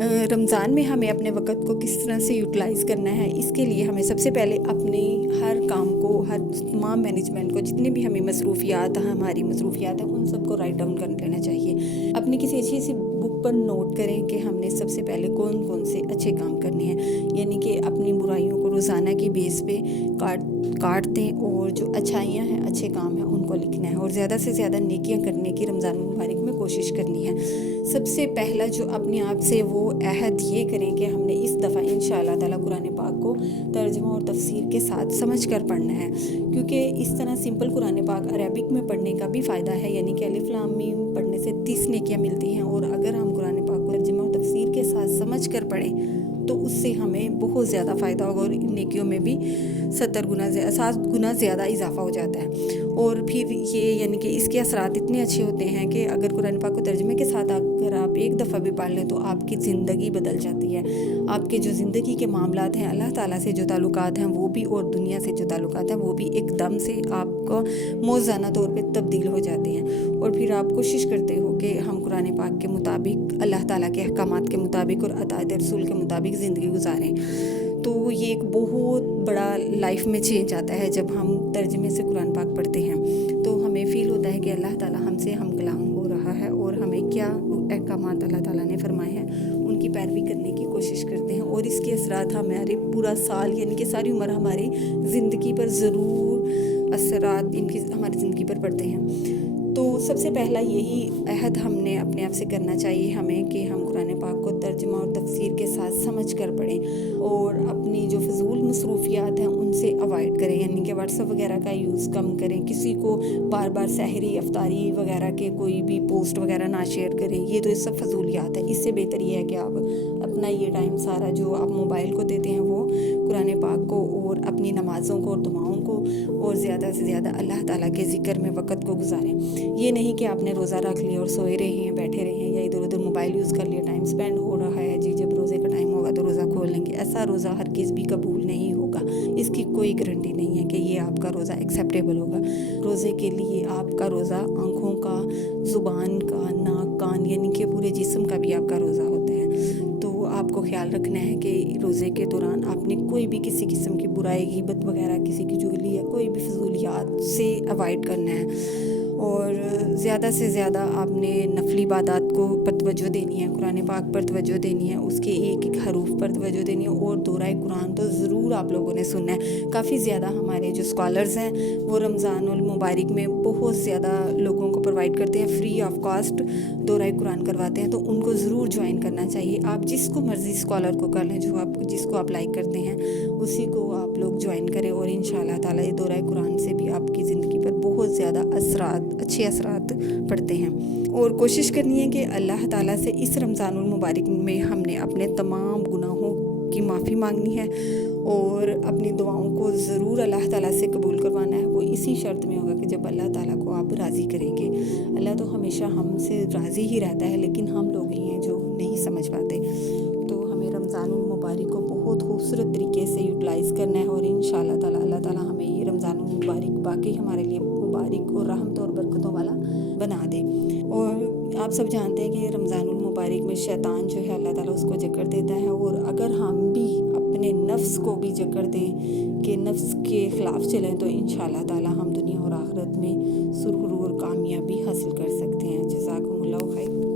رمضان میں ہمیں اپنے وقت کو کس طرح سے یوٹیلائز کرنا ہے، اس کے لیے ہمیں سب سے پہلے اپنے ہر کام کو، ہر تمام مینجمنٹ کو، جتنے بھی ہمیں مصروفیات ہیں، ہماری مصروفیات ہیں، ان سب کو رائٹ ڈاؤن کر لینا چاہیے۔ اپنی کسی اچھی سی بک پر نوٹ کریں کہ ہم نے سب سے پہلے کون کون سے اچھے کام کرنے ہیں، یعنی کہ اپنی برائیوں کو روزانہ کی بیس پہ کاٹ دیں، اور جو اچھائیاں ہیں، اچھے کام ہیں، ان کو لکھنا ہے، اور زیادہ سے زیادہ نیکیاں کرنے کی رمضان المبارک میں کوشش کرنی ہے۔ سب سے پہلا جو اپنے آپ سے وہ عہد یہ کریں کہ ہم نے اس دفعہ انشاءاللہ تعالیٰ قرآن پاک کو ترجمہ اور تفسیر کے ساتھ سمجھ کر پڑھنا ہے، کیونکہ اس طرح سمپل قرآن پاک عربک میں پڑھنے کا بھی فائدہ ہے، یعنی کہ الف لام میم پڑھنے سے 30 نیکیاں ملتی ہیں، اور اگر ہم قرآن پاک کو ترجمہ اور تفسیر کے ساتھ سمجھ کر پڑھیں تو اس سے ہمیں بہت زیادہ فائدہ ہوگا، اور ان نیکیوں میں بھی 7 گنا زیادہ اضافہ ہو جاتا ہے۔ اور پھر یہ یعنی کہ اس کے اثرات اتنے اچھے ہوتے ہیں کہ اگر قرآن پاک کو ترجمے کے ساتھ اگر آپ ایک دفعہ بھی پڑھ لیں تو آپ کی زندگی بدل جاتی ہے۔ آپ کے جو زندگی کے معاملات ہیں، اللہ تعالیٰ سے جو تعلقات ہیں وہ بھی، اور دنیا سے جو تعلقات ہیں وہ بھی ایک دم سے آپ کو موزانہ طور پہ تبدیل ہو جاتے ہیں، اور پھر آپ کوشش کرتے ہو کہ ہم قرآن پاک کے مطابق، اللہ تعالیٰ کے احکامات کے مطابق اور اطاعت رسول کے مطابق زندگی گزاریں۔ تو یہ ایک بہت بڑا لائف میں چینج آتا ہے جب ہم ترجمے سے قرآن پاک پڑھتے ہیں، تو ہمیں فیل ہوتا ہے کہ اللہ تعالیٰ ہم سے ہم کلام ہو رہا ہے، اور ہمیں کیا احکامات اللہ تعالیٰ نے فرمائے ہیں ان کی پیروی کرنے کی کوشش کرتے ہیں، اور اس کے اثرات ہمارے پورا سال یعنی کہ ساری عمر ہماری زندگی پر ضرور اثرات ان کی ہماری زندگی پر پڑتے ہیں۔ تو سب سے پہلا یہی عہد ہم نے اپنے آپ سے کرنا چاہیے ہمیں کہ ہم قرآن پاک کو ترجمہ اور تفسیر کے ساتھ سمجھ کر پڑھیں، اور اپنی جو فضول مصروفیات ہیں ان سے اوائڈ کریں، یعنی کہ واٹس ایپ وغیرہ کا یوز کم کریں، کسی کو بار بار سحری افطاری وغیرہ کے کوئی بھی پوسٹ وغیرہ نہ شیئر کریں، یہ تو سب فضولیات ہیں۔ اس سے بہتر یہ ہے کہ آپ اپنا یہ ٹائم سارا جو آپ موبائل کو دیتے ہیں وہ قرآن پاک کو اور اپنی نمازوں کو اور دعاؤں کو اور زیادہ سے زیادہ اللہ تعالیٰ کے ذکر میں وقت کو گزاریں۔ یہ نہیں کہ آپ نے روزہ رکھ لیا اور سوئے رہے ہیں، بیٹھے رہے ہیں، یا ادھر ادھر موبائل یوز کر لیا، ٹائم سپینڈ ہو رہا ہے، جی جب روزے کا ٹائم ہوگا تو روزہ کھول لیں گے۔ ایسا روزہ ہرگز بھی قبول نہیں ہوگا، اس کی کوئی گارنٹی نہیں ہے کہ یہ آپ کا روزہ ایکسیپٹیبل ہوگا۔ روزے کے لیے آپ کا روزہ آنکھوں کا، زبان کا، ناک، کان یعنی کہ پورے جسم کا بھی آپ کا روزہ ہوتا ہے۔ تو آپ کو خیال رکھنا ہے کہ روزے کے دوران آپ نے کوئی بھی کسی قسم کی برائی، غیبت وغیرہ، کسی کی چغلی یا کوئی بھی فضولیات سے اوائڈ کرنا ہے، اور زیادہ سے زیادہ آپ نے نفلی عبادات کو پر توجہ دینی ہے، قرآن پاک پر توجہ دینی ہے، اس کے ایک ایک حروف پر توجہ دینی ہے، اور دورہ قرآن تو ضرور آپ لوگوں نے سننا ہے۔ کافی زیادہ ہمارے جو اسکالرز ہیں وہ رمضان المبارک میں بہت زیادہ لوگوں کو پرووائڈ کرتے ہیں، فری آف کاسٹ دورہ قرآن کرواتے ہیں، تو ان کو ضرور جوائن کرنا چاہیے۔ آپ جس کو مرضی اسکالر کو کر لیں، جو آپ جس کو آپ لائک کرتے ہیں اسی کو آپ لوگ جوائن کریں، اور انشاءاللہ تعالیٰ یہ دورہ قرآن سے بھی آپ کی زندگی پر بہت زیادہ اچھے اثرات پڑتے ہیں۔ اور کوشش کرنی ہے کہ اللہ تعالیٰ سے اس رمضان المبارک میں ہم نے اپنے تمام گناہوں کی معافی مانگنی ہے، اور اپنی دعاؤں کو ضرور اللہ تعالیٰ سے قبول کروانا ہے۔ وہ اسی شرط میں ہوگا کہ جب اللہ تعالیٰ کو آپ راضی کریں گے۔ اللہ تو ہمیشہ ہم سے راضی ہی رہتا ہے، لیکن ہم لوگ ہی ہیں جو نہیں سمجھ پاتے۔ تو ہمیں رمضان المبارک کو بہت خوبصورت طریقے سے یوٹیلائز کرنا ہے، اور انشاءاللہ تعالیٰ اللہ تعالیٰ ہمیں یہ رمضان المبارک باقی ہمارے لیے مبارک اور رحمت اور برکتوں والا بنا دے۔ اور آپ سب جانتے ہیں کہ رمضان المبارک میں شیطان جو ہے اللہ تعالیٰ اس کو جکڑ دیتا ہے، اور اگر ہم بھی اپنے نفس کو بھی جکڑ دیں کہ نفس کے خلاف چلیں تو انشاءاللہ تعالیٰ ہم دنیا اور آخرت میں سرخرو اور کامیابی حاصل کر سکتے ہیں۔ جزاکم اللہ خیر۔